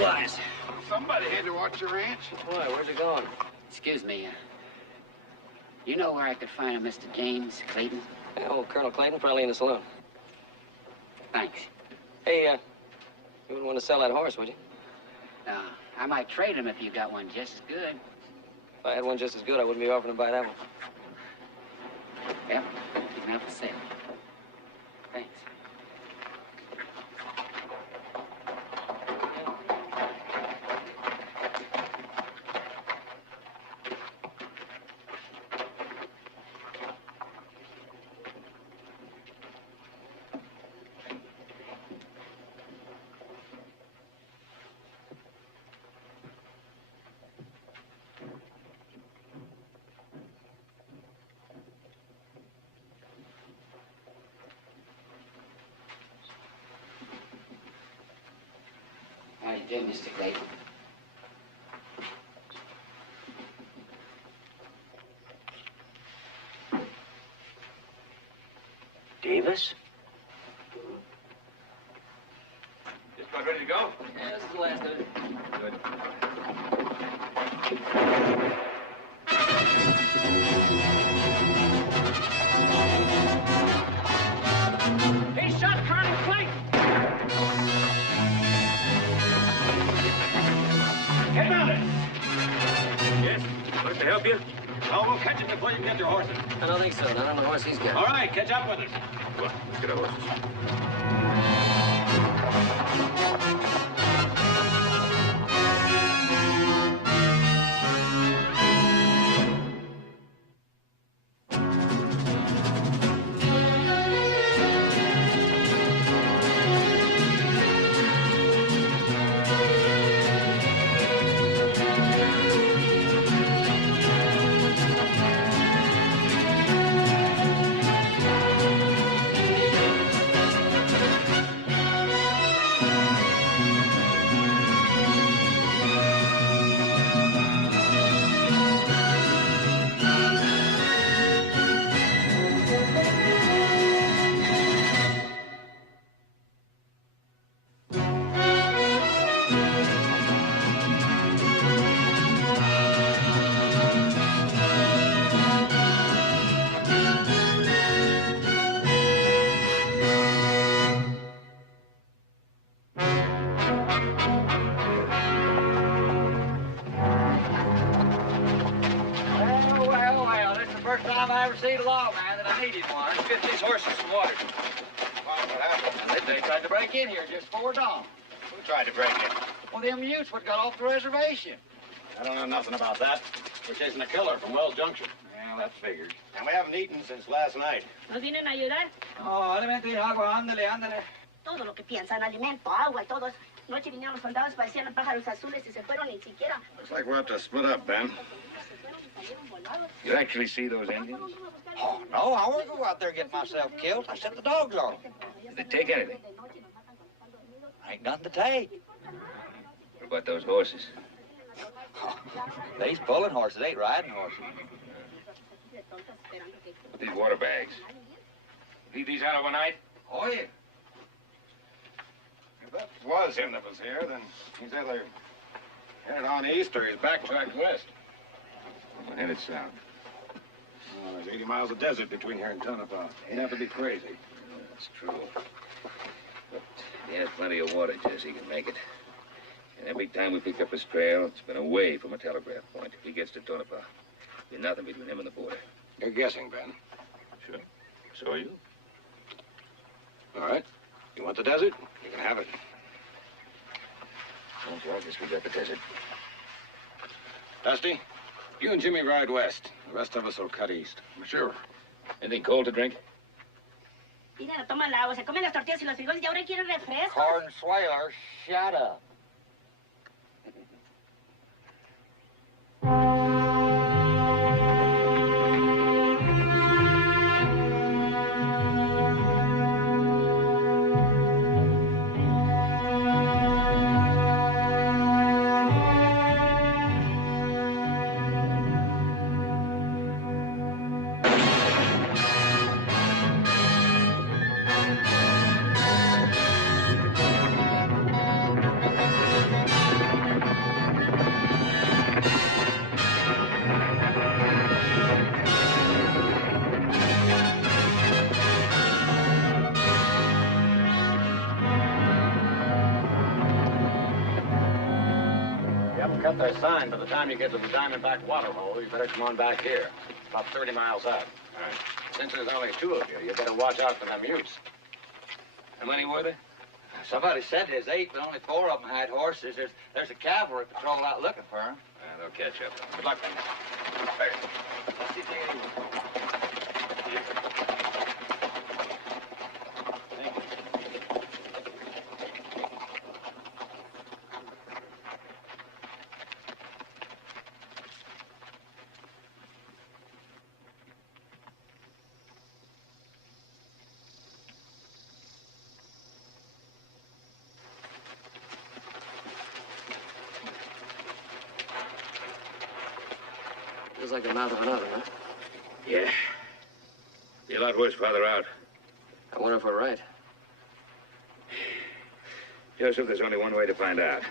supplies. Somebody had to watch the ranch. Boy, where's it going? Excuse me, you know where I could find a Mr. James Clayton? Yeah, old Colonel Clayton, probably in the saloon. Thanks. Hey, you wouldn't want to sell that horse, would you? No, I might trade him if you got one just as good. If I had one just as good, I wouldn't be offering to buy that one. Yep, he's not for sale. Thanks. How you doing, Mr. Clayton? Davis? Just about ready to go? Yeah, this is the last of it. Good. He shot Colonel Clayton! Get mounted! Yes? Want us to help you? No, we'll catch him before you can get your horses. I don't think so. Not on the horse he's got. All right, catch up with us. Come on, let's get our horses. Well, this is the first time I ever seen a lawman that I needed one. Let's get these horses some water. Why, what happened? They tried to break in here just before dawn. Who tried to break in? Well, them Utes what got off the reservation. I don't know nothing about that. We're chasing a killer from Wells Junction. Well, that figures. And we haven't eaten since last night. ¿Nos vienen a ayudar? Oh, alimento y agua, ándale, ándale. Todo lo que piensan, alimento, agua y todo eso. Anoche vinieron los soldados, parecían pájaros azules y se fueron ni siquiera. Looks like we'll have to split up, Ben. You actually see those Indians? Oh, no, I won't go out there and get myself killed. I set the dogs on. Did they take anything? Ain't nothing to take. What about those horses? They's pulling horses, ain't riding horses. These water bags. Leave these out overnight? Oh, yeah. If that was him that was here, then he's either headed on east or he's backtracked west. We're headed south. Oh, there's 80 miles of desert between here and Tonopah. He'd have to be crazy. Yeah, that's true. But he has plenty of water, Jesse. He can make it. And every time we pick up his trail, it's been away from a telegraph point. If he gets to Tonopah, there's nothing between him and the border. You're guessing, Ben. Sure. So are you? All right. You want the desert? You can have it. Well, I guess we got the desert. Dusty, you and Jimmy ride west. The rest of us will cut east. Sure. Anything cold to drink? Mira, no toman agua, se comen las tortillas y los frijoles y ahora quieren refresco. Corn Swaler, shut up. you haven't cut their sign by the time you get to the Diamondback water hole, you better come on back here. It's about 30 miles out. All right. Since there's only 2 of you better watch out for them utes. How many were there? Somebody said there's 8, but only 4 of them had horses. There's a cavalry patrol out looking for them. They'll catch up. Good luck, then. Feels like the mouth of an oven, huh? Yeah. Be a lot worse farther out. I wonder if we're right. Joseph, there's only one way to find out.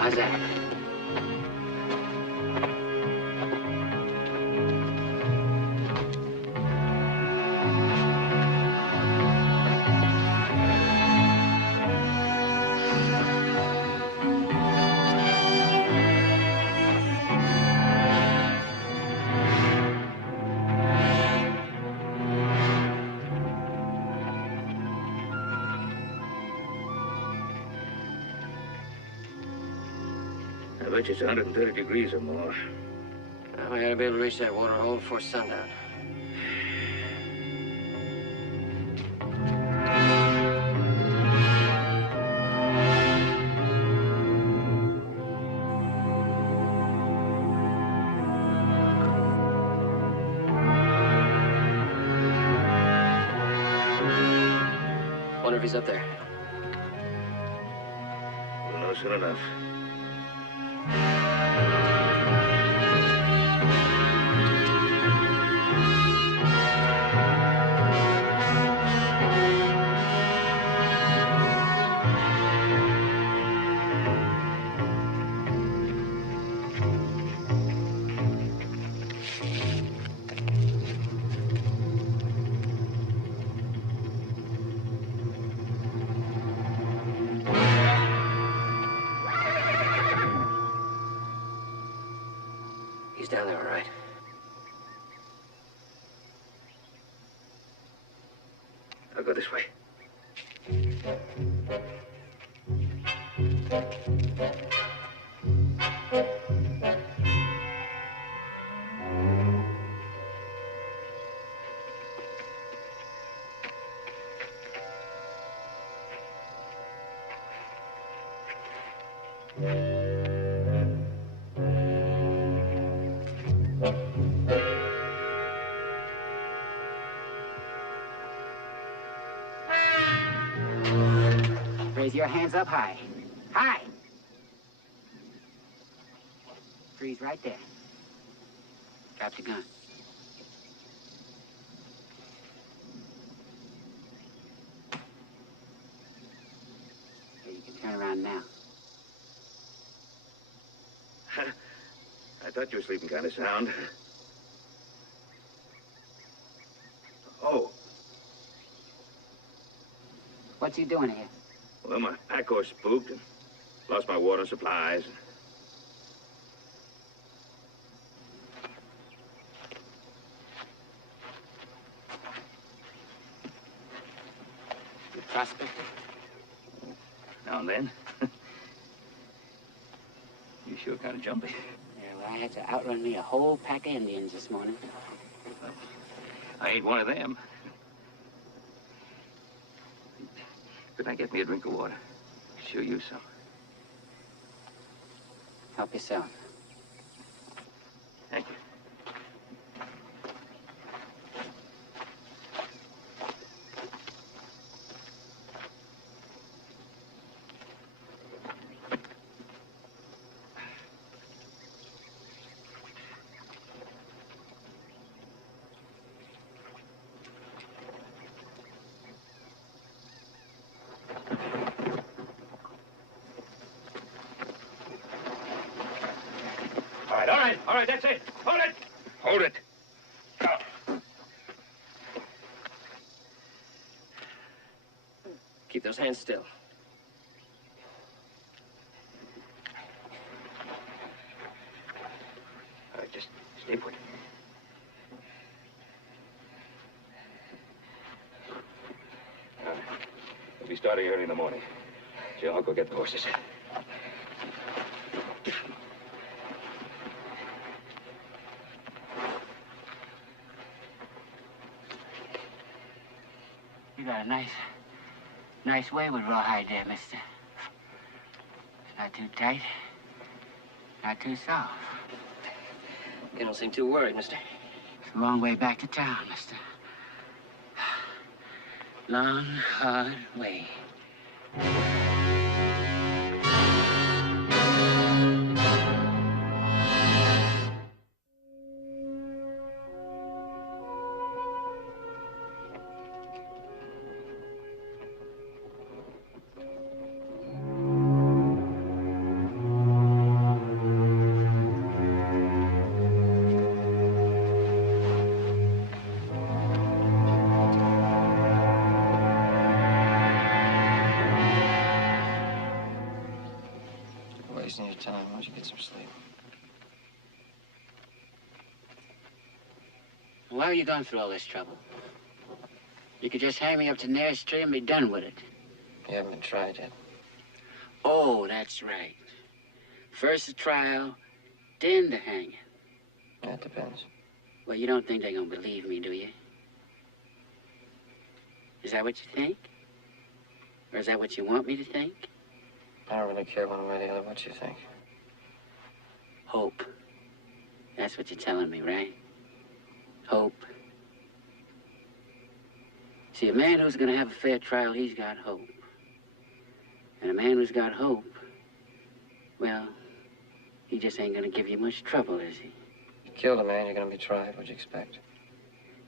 How's that? I bet you it's 130 degrees or more. Well, we gotta be able to reach that water hole before sundown. Wonder if he's up there. We'll know soon enough. He's down there, all right. I'll go this way. Raise your hands up high. High! Freeze right there. Drop your gun. Okay, you can turn around now. I thought you were sleeping kind of sound. Oh. What's he doing here? Well, my pack horse spooked and lost my water supplies. You prospector? Now and then. You sure kind of jumpy. Yeah, well, I had to outrun me a whole pack of Indians this morning. Well, I ain't one of them. Couldn't I get me a drink of water? Sure use some. Help yourself. Thank you. All right, that's it. Hold it. Hold it. Go. Keep those hands still. All right, just stay put. We'll be starting early in the morning. Joe, I'll go get the horses. You got a nice way with rawhide there, mister. Not too tight, not too soft. You don't seem too worried, mister. It's a long way back to town, mister. Long, hard way. Wasting your time. Why don't you get some sleep? Why are you going through all this trouble? You could just hang me up to the nearest tree and be done with it. You haven't been tried yet. Oh, that's right. First the trial, then the hanging. That depends. Well, you don't think they're gonna believe me, do you? Is that what you think? Or is that what you want me to think? I don't really care one way or the other what you think. Hope. That's what you're telling me, right? Hope. See, a man who's gonna have a fair trial, he's got hope. And a man who's got hope, well, he just ain't gonna give you much trouble, is he? You killed a man, you're gonna be tried. What'd you expect?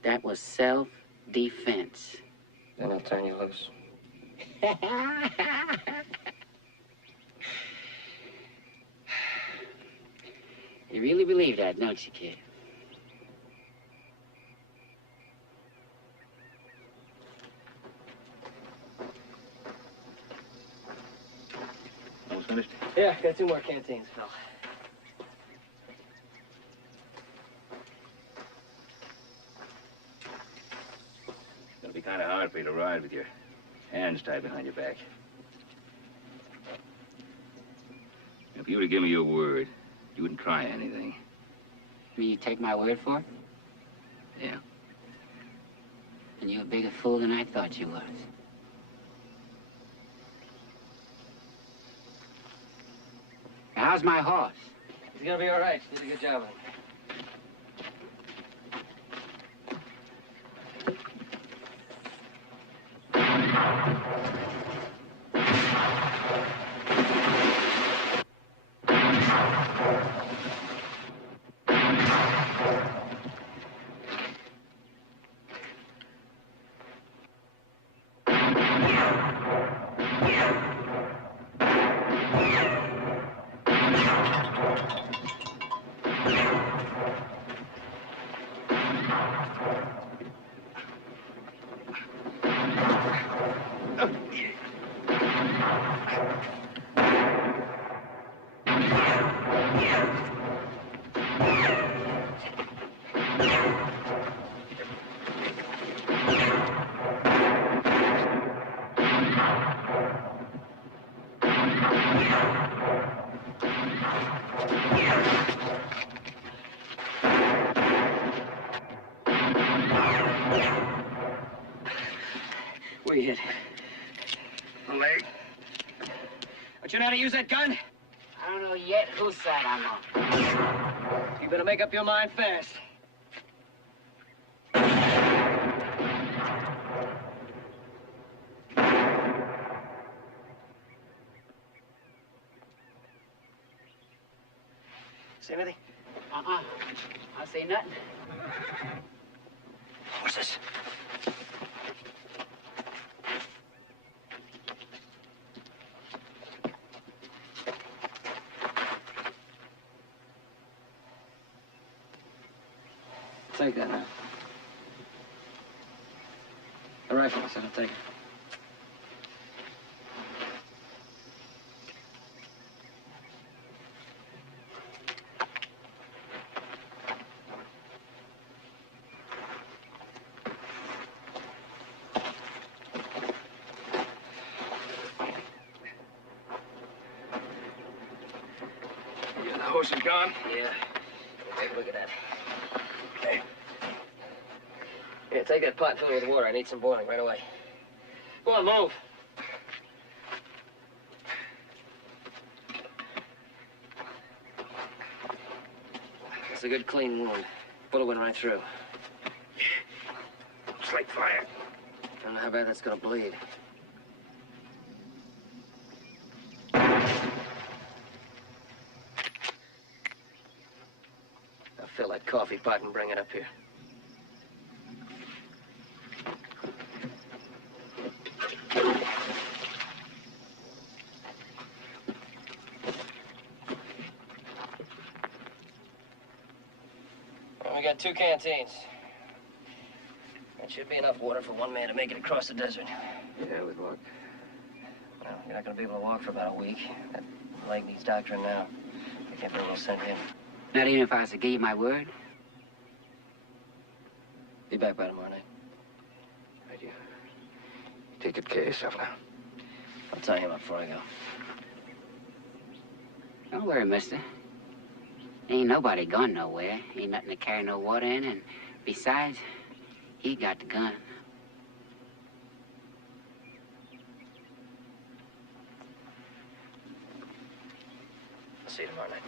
That was self-defense. Then I'll turn you loose. You really believe that, don't you, kid? Almost finished? Yeah, got 2 more canteens, Phil. It'll be kind of hard for you to ride with your hands tied behind your back. If you were to give me your word, you wouldn't try anything. Will you take my word for it? Yeah. And you're a bigger fool than I thought you was. How's my horse? He's gonna be all right. Did a good job of him. Where you hit? The leg. Don't you know how to use that gun? I don't know yet whose side I'm on. You better make up your mind fast. See anything? I see nothing. What's this? Take that now. The rifle, I said I'll take it. Yeah, the horse is gone. Yeah. Take a look at that. Okay. Here, take that pot and fill it with water. I need some boiling right away. Go on, move. It's a good, clean wound. Bullet went right through. Looks like fire. I don't know how bad that's gonna bleed. Now fill that coffee pot and bring it up here. Well, we got 2 canteens. That should be enough water for one man to make it across the desert. Yeah, with luck. Well, you're not gonna be able to walk for about a week. That leg needs doctoring now. I can't very well send him. Not even if I was to give you my word? Be back by tomorrow night. Right, you take good care of yourself now. I'll tie him up before I go. Don't worry, mister. Ain't nobody gone nowhere. Ain't nothing to carry no water in, and besides, he got the gun. I'll see you tomorrow night.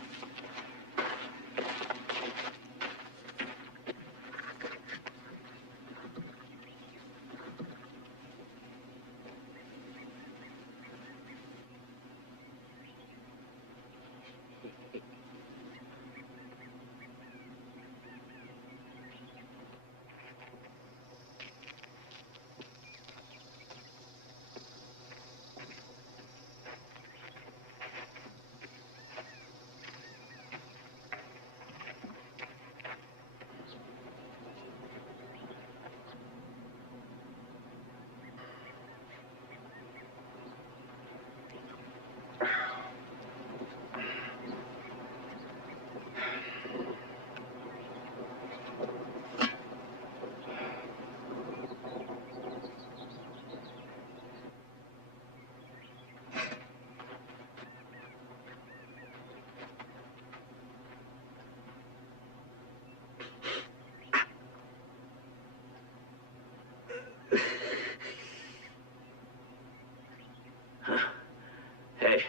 Hey.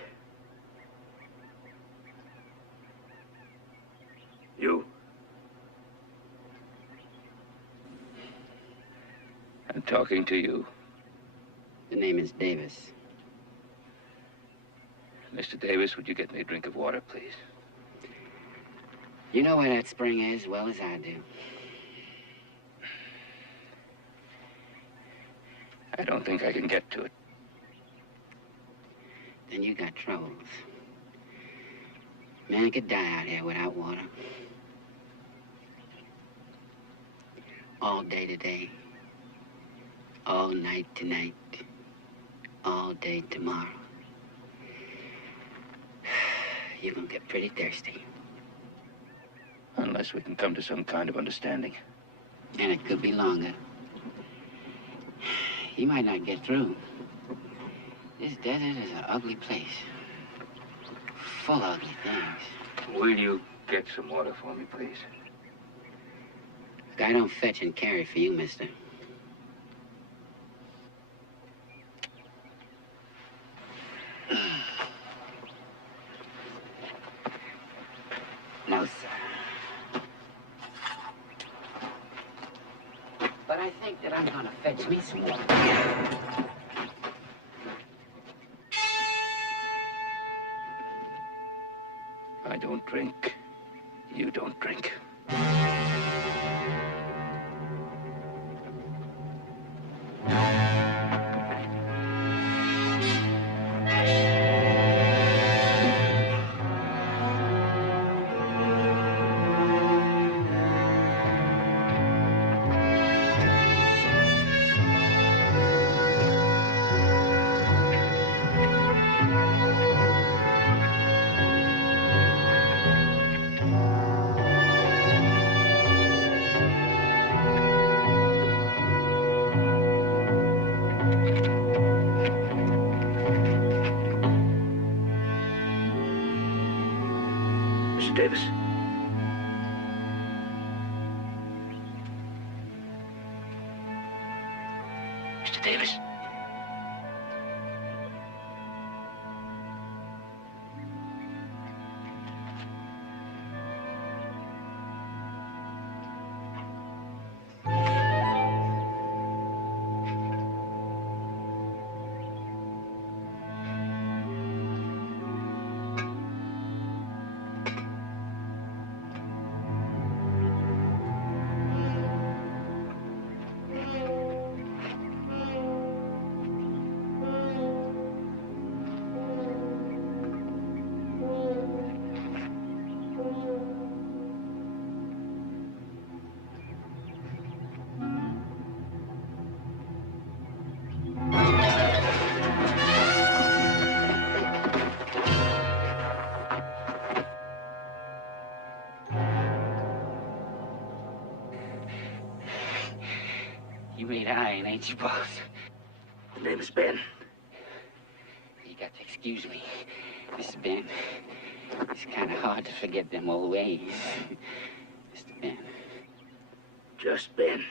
You. I'm talking to you. The name is Davis. Mr. Davis, would you get me a drink of water, please? You know where that spring is as well as I do. I don't think I can get to it. Then you got troubles. Man could die out here without water. All day to day. All night to night. All day tomorrow. you're gonna get pretty thirsty. Unless we can come to some kind of understanding. And it could be longer. You might not get through. This desert is an ugly place. Full of ugly things. Will you get some water for me, please? Look, I don't fetch and carry for you, mister. No, sir. But I think that I'm gonna fetch me some water. I don't drink. You don't drink. Mr. Davis. Mr. Davis. You made iron, ain't you, boss? The name is Ben. You got to excuse me, Mr. Ben. It's kind of hard to forget them old ways, Mr. Ben. Just Ben.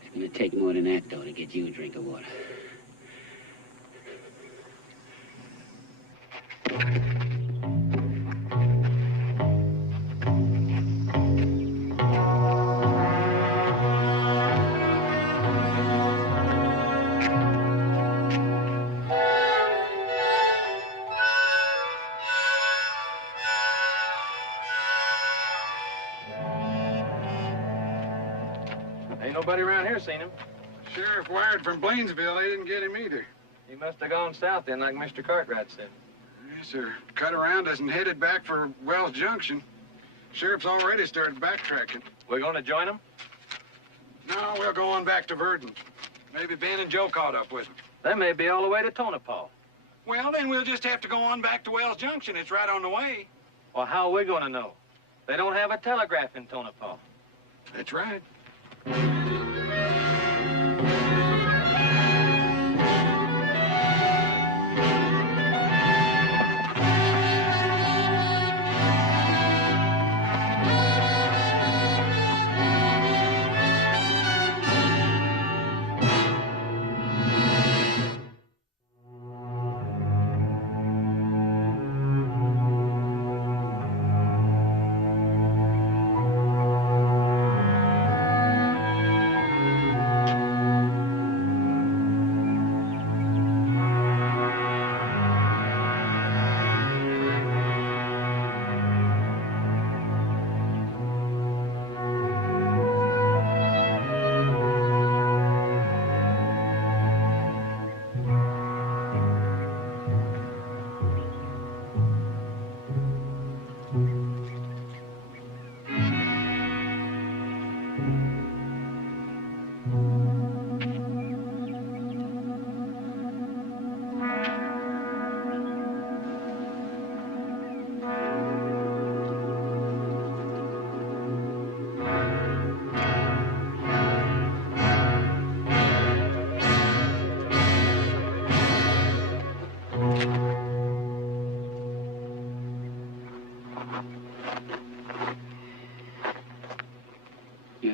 It's gonna take more than that, though, to get you a drink of water. Ain't nobody around here seen him. Sheriff wired from Blainsville. They didn't get him either. He must have gone south then, like Mr. Cartwright said. Yes, sir. Cut around us and headed back for Wells Junction. Sheriff's already started backtracking. We're going to join him? No, we'll go on back to Verdon. Maybe Ben and Joe caught up with him. They may be all the way to Tonopah. Well, then we'll just have to go on back to Wells Junction. It's right on the way. Well, how are we going to know? They don't have a telegraph in Tonopah. That's right.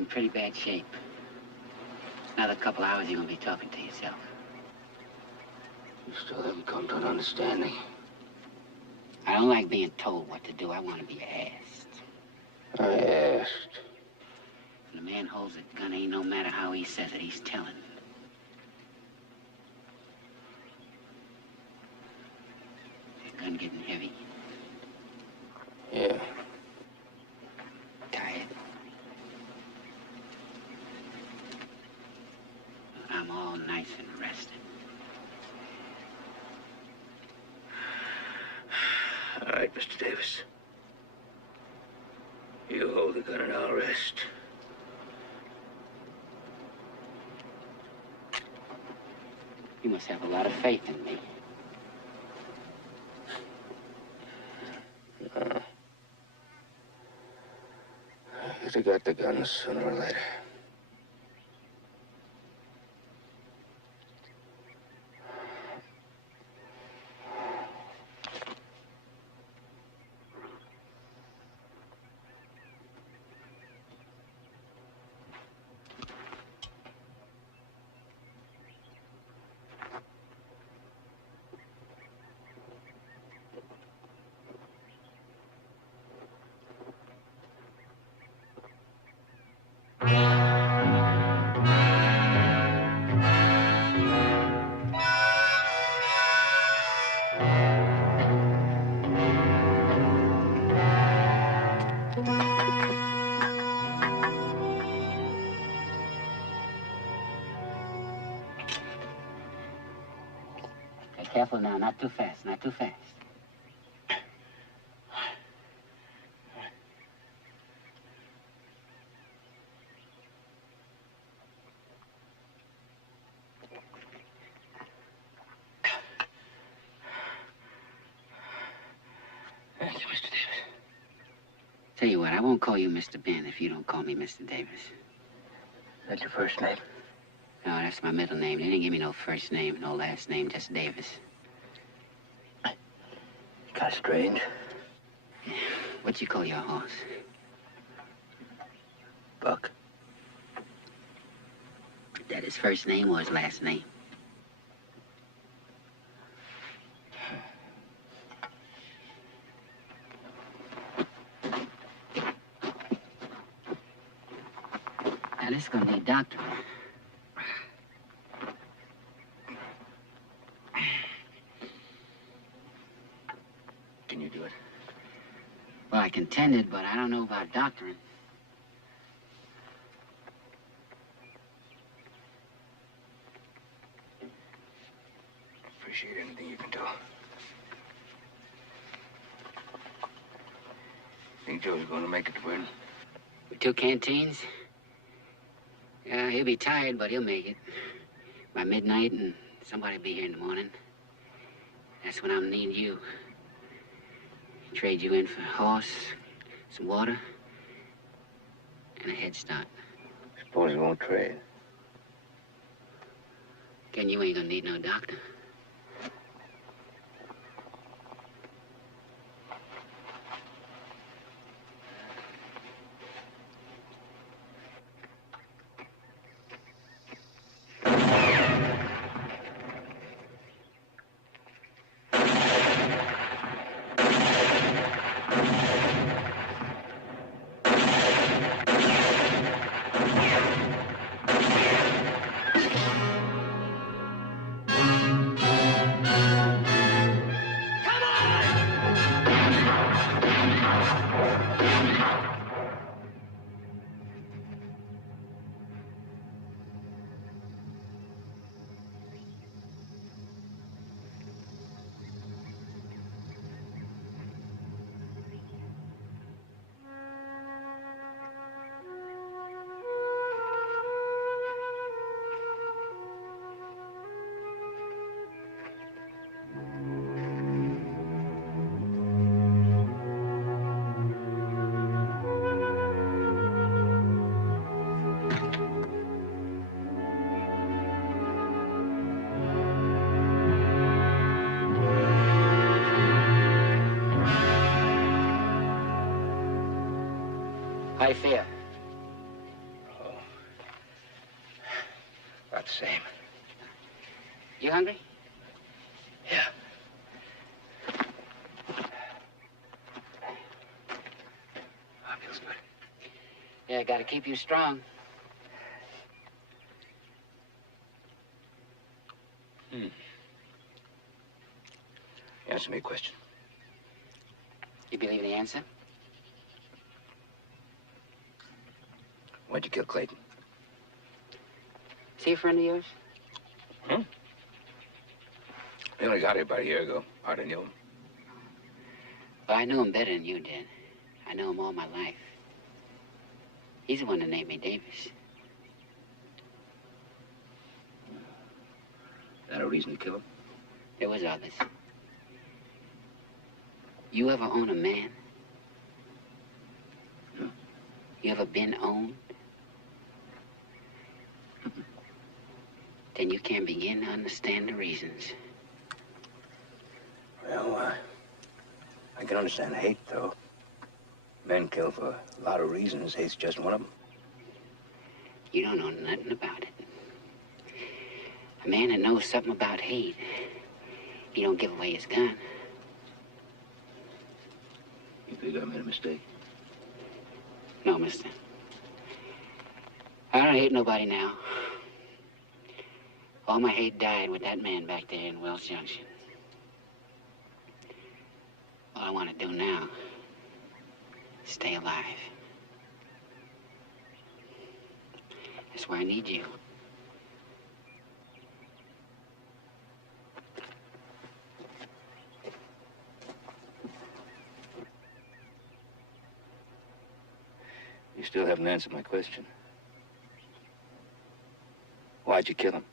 pretty bad shape. Another couple hours, you're gonna be talking to yourself. You still haven't come to an understanding. I don't like being told what to do. I want to be asked. I asked. When a man holds a gun, ain't no matter how he says it, he's telling. The gun getting heavy. Yeah. Tired. I'm all nice and rested. All right, Mr. Davis. You hold the gun and I'll rest. You must have a lot of faith in me. No. You'd have got the gun sooner or later. Careful now, not too fast, not too fast. Thank you, Mr. Davis. Tell you what, I won't call you Mr. Ben if you don't call me Mr. Davis. That's your first name? No, that's my middle name. They didn't give me no first name, no last name, just Davis. Kind of strange. Yeah. What you call your horse? Buck. That his first name or his last name? Now, this is gonna need doctoring. Can you do it? Well, I can tend it, but I don't know about doctoring. Appreciate anything you can do. Think Joe's going to make it to Penn? With 2 canteens? Yeah, he'll be tired, but he'll make it. By midnight, and somebody'll be here in the morning. That's when I'm needing you. Trade you in for a horse, some water, and a head start. Suppose he won't trade. Again, you ain't gonna need no doctor. High fare. the same. You hungry? Yeah. Oh, feels good. Yeah, gotta keep you strong. Answer me a question. You believe the answer? Why'd you kill Clayton? Is he a friend of yours? He only got here about a year ago. Hardly knew him. Well, I knew him better than you did. I know him all my life. He's the one that named me Davis. That a reason to kill him? There was others. You ever own a man? No. You ever been owned? Then you can't begin to understand the reasons. Well, I can understand hate, though. Men kill for a lot of reasons. Hate's just one of them. You don't know nothing about it. A man that knows something about hate, he don't give away his gun. You figure I made a mistake? No, mister. I don't hate nobody now. All my hate died with that man back there in Wells Junction. All I want to do now is stay alive. That's why I need you. You still haven't answered my question. Why'd you kill him?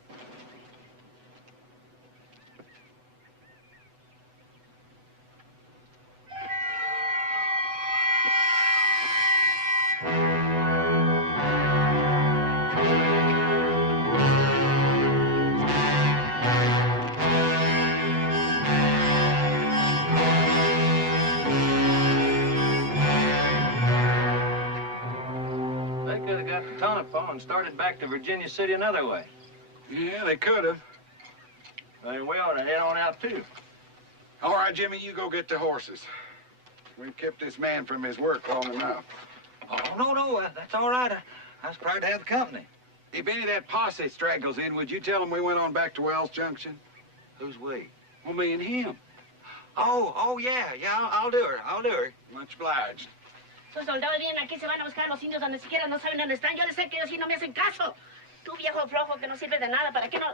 They could have got to Tonopah and started back to Virginia City another way. Yeah, they could have. They we ought to head on out, too. All right, Jimmy, you go get the horses. We've kept this man from his work long enough. Oh, no, that's all right. I was proud to have the company. If any of that posse straggles in, would you tell them we went on back to Wells Junction? Who's we? Well, me and him. Oh, yeah, I'll do her. Much obliged. Esos soldados vienen aquí, se van a buscar a los indios donde siquiera no saben dónde están. Yo les sé que ellos sí no me hacen caso. Tú, viejo flojo, que no sirve de nada. ¿Para qué no?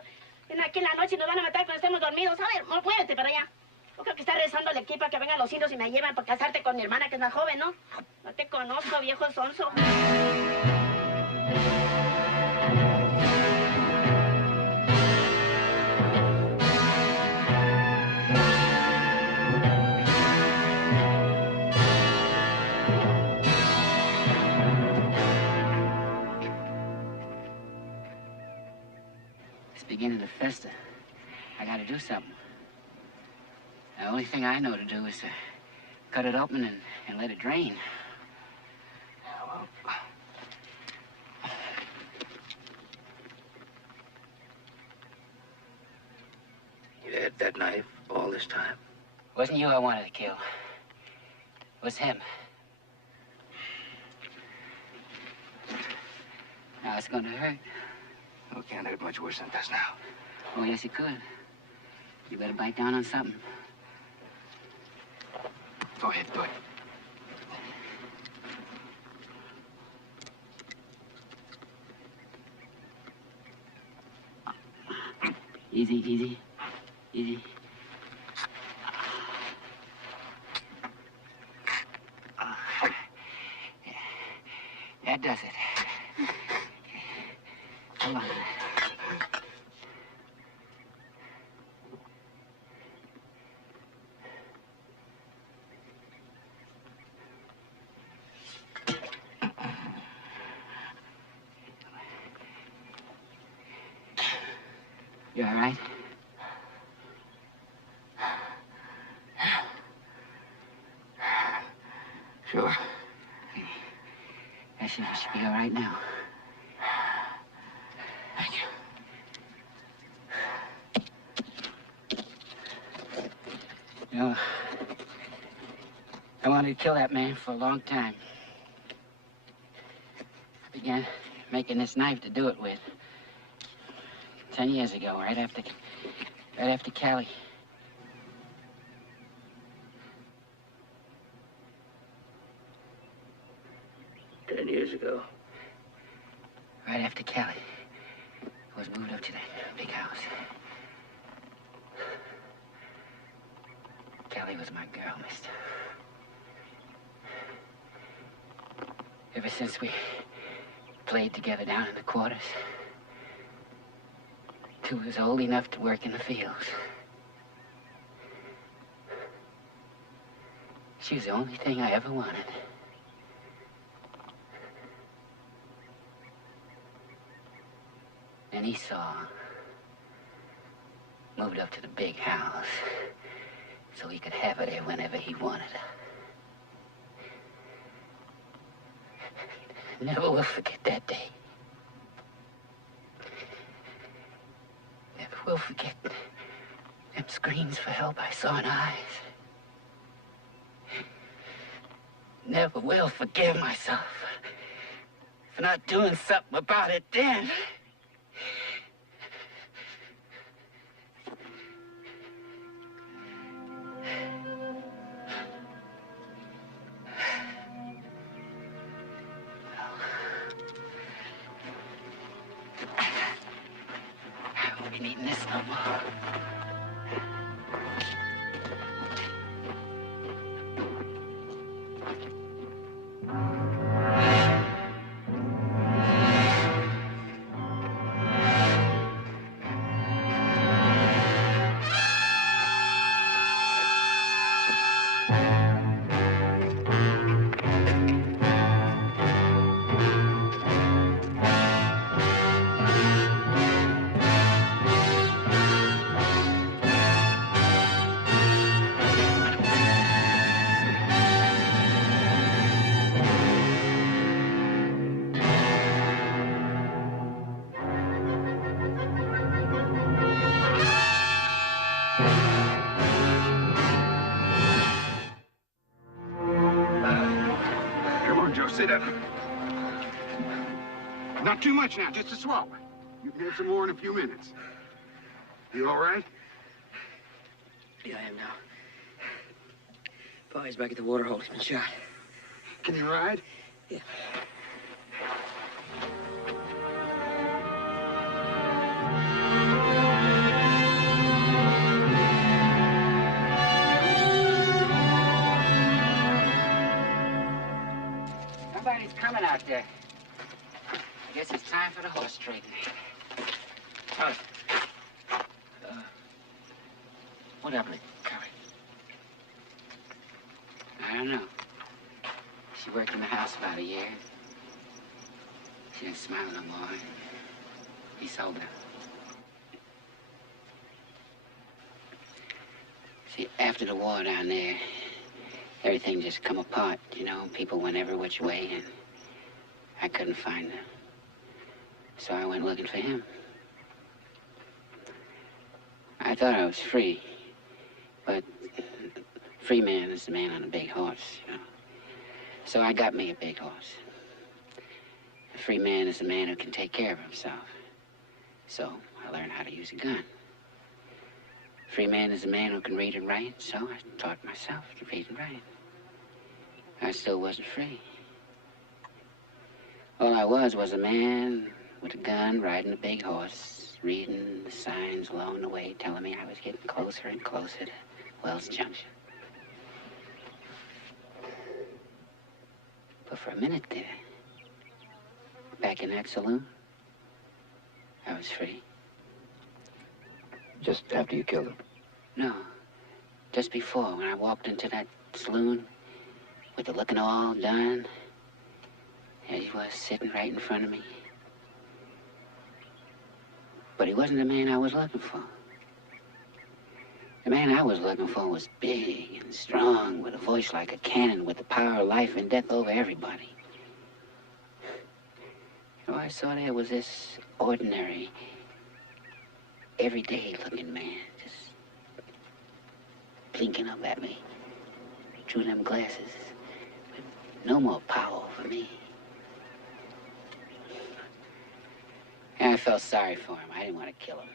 Ven aquí en la noche y nos van a matar cuando estemos dormidos. A ver, muévete para allá. Yo creo que está rezando el equipo a que vengan los indios y me llevan para casarte con mi hermana, que es más joven, ¿no? No te conozco, viejo sonso. It's beginning to fester. I gotta do something. The only thing I know to do is to cut it open and let it drain. You had that knife all this time? Wasn't you I wanted to kill. It was him. Now it's gonna hurt. Oh, it can't hurt much worse than it does now. Oh, yes, it could. You better bite down on something. Go ahead, do it. Easy. That does it. Come on. You all right? Sure. I should be all right now. Thank you. I wanted to kill that man for a long time. I began making this knife to do it with 10 years ago, right after Cali. Years ago. Right after Cali was moved up to that big house. Cali was my girl, mister. Ever since we played together down in the quarters, she was old enough to work in the fields. She was the only thing I ever wanted. And Esau moved up to the big house so he could have her there whenever he wanted her. I never will forget that day. Never will forget them screams for help I saw in her eyes. Never will forgive myself for not doing something about it then. I won't be needing this no more. Sit down. Not too much now, just a swallow. You can have some more in a few minutes. You all right? Yeah, I am now. Boy's back at the water hole. He's been shot. Can you ride? Yeah. Nobody's coming out there. I guess it's time for the horse trading. Huh. What happened to Carrie? I don't know. She worked in the house about a year. She didn't smile no more. He sold her. See, after the war down there, everything just come apart, you know. People went every which way, and I couldn't find her. So I went looking for him. I thought I was free, but free man is the man on a big horse, you know. So I got me a big horse. A free man is the man who can take care of himself. So I learned how to use a gun. A free man is a man who can read and write, so I taught myself to read and write. I still wasn't free. All I was a man with a gun, riding a big horse, reading the signs along the way, telling me I was getting closer and closer to Wells Junction. But for a minute there, back in that saloon, I was free. Just after you killed him? No, just before, when I walked into that saloon with the looking all done, there he was sitting right in front of me. But he wasn't the man I was looking for. The man I was looking for was big and strong, with a voice like a cannon, with the power of life and death over everybody. All I saw there was this ordinary, everyday looking man, just blinking up at me, through them glasses. No more power for me. And I felt sorry for him. I didn't want to kill him.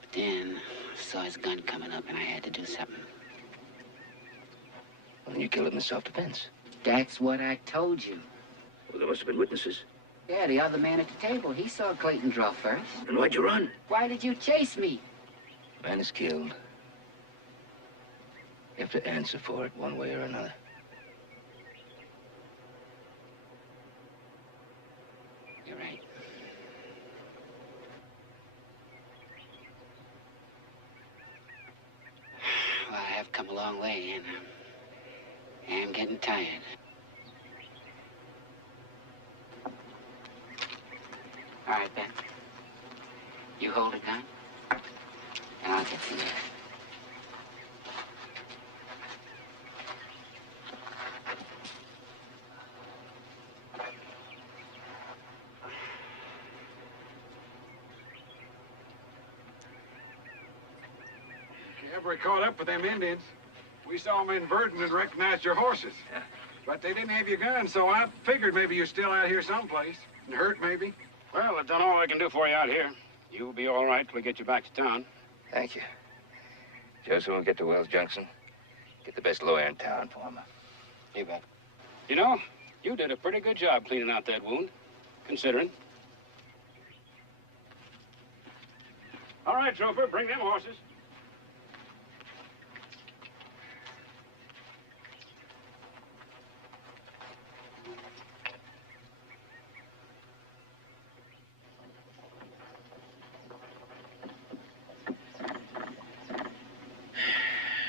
But then I saw his gun coming up and I had to do something. Well, then you killed him in self-defense. That's what I told you. Well, there must have been witnesses. Yeah, the other man at the table. He saw Clayton draw first. And why'd you run? Why did you chase me? Man is killed. You have to answer for it one way or another. You're right. Well, I have come a long way, and I am getting tired. All right, Ben. You hold it down, and I'll get some rest. Ever caught up with them Indians? We saw them in Burton and recognized your horses. Yeah. But they didn't have your gun, so I figured maybe you're still out here someplace. And hurt, maybe. Well, I've done all I can do for you out here. You'll be all right till we get you back to town. Thank you. Just when we get to Wells Junction, get the best lawyer in town for him. You bet. You know, you did a pretty good job cleaning out that wound, considering. All right, chauffeur, bring them horses.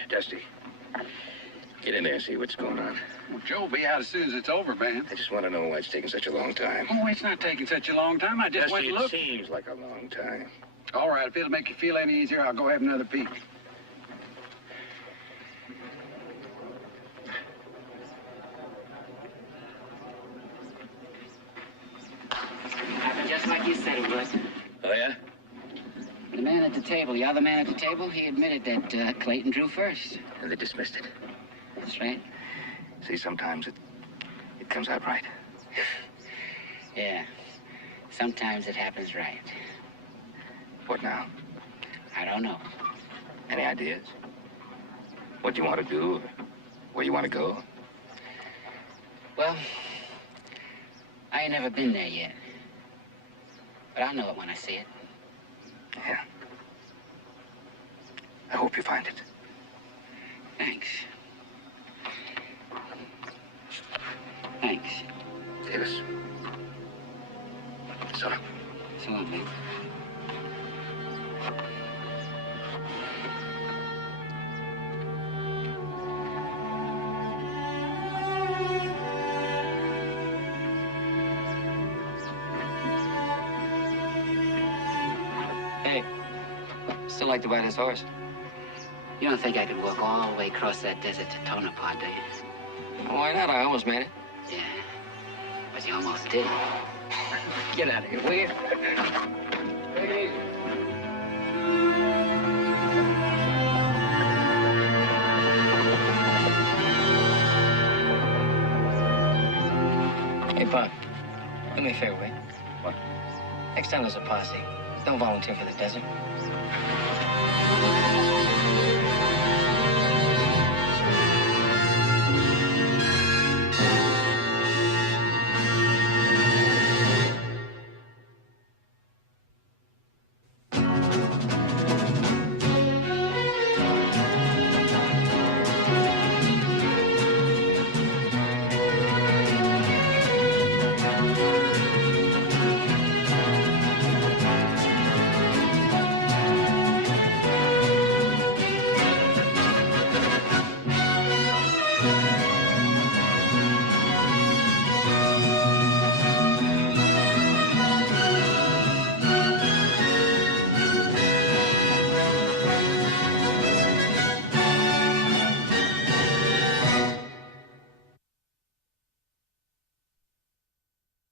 Dusty, get in there and see what's going on. Well, Joe'll be out as soon as it's over, man. I just want to know why it's taking such a long time. Oh, it's not taking such a long time. I just Dusty, went and it looked. seems like a long time. All right, if it'll make you feel any easier, I'll go have another peek. Happened just like you said it would. Oh, yeah? The man at the table, the other man at the table, he admitted that Clayton drew first. And they dismissed it. That's right. See, sometimes it comes out right. Yeah. Sometimes it happens right. What now? I don't know. Any ideas? What you want to do? Or where you want to go? Well, I ain't never been there yet. But I'll know it when I see it. Yeah. I hope you find it. Thanks. Thanks. Davis. So long. So long, man. Hey, still like to buy this horse? You don't think I could walk all the way across that desert to Tonopah, do you? Well, why not? I almost made it. Yeah. But you almost did. Get out of here, will you? Take it easy. Hey, Pop. Do me a favor, will you? What? Next time there's a posse, don't volunteer for the desert.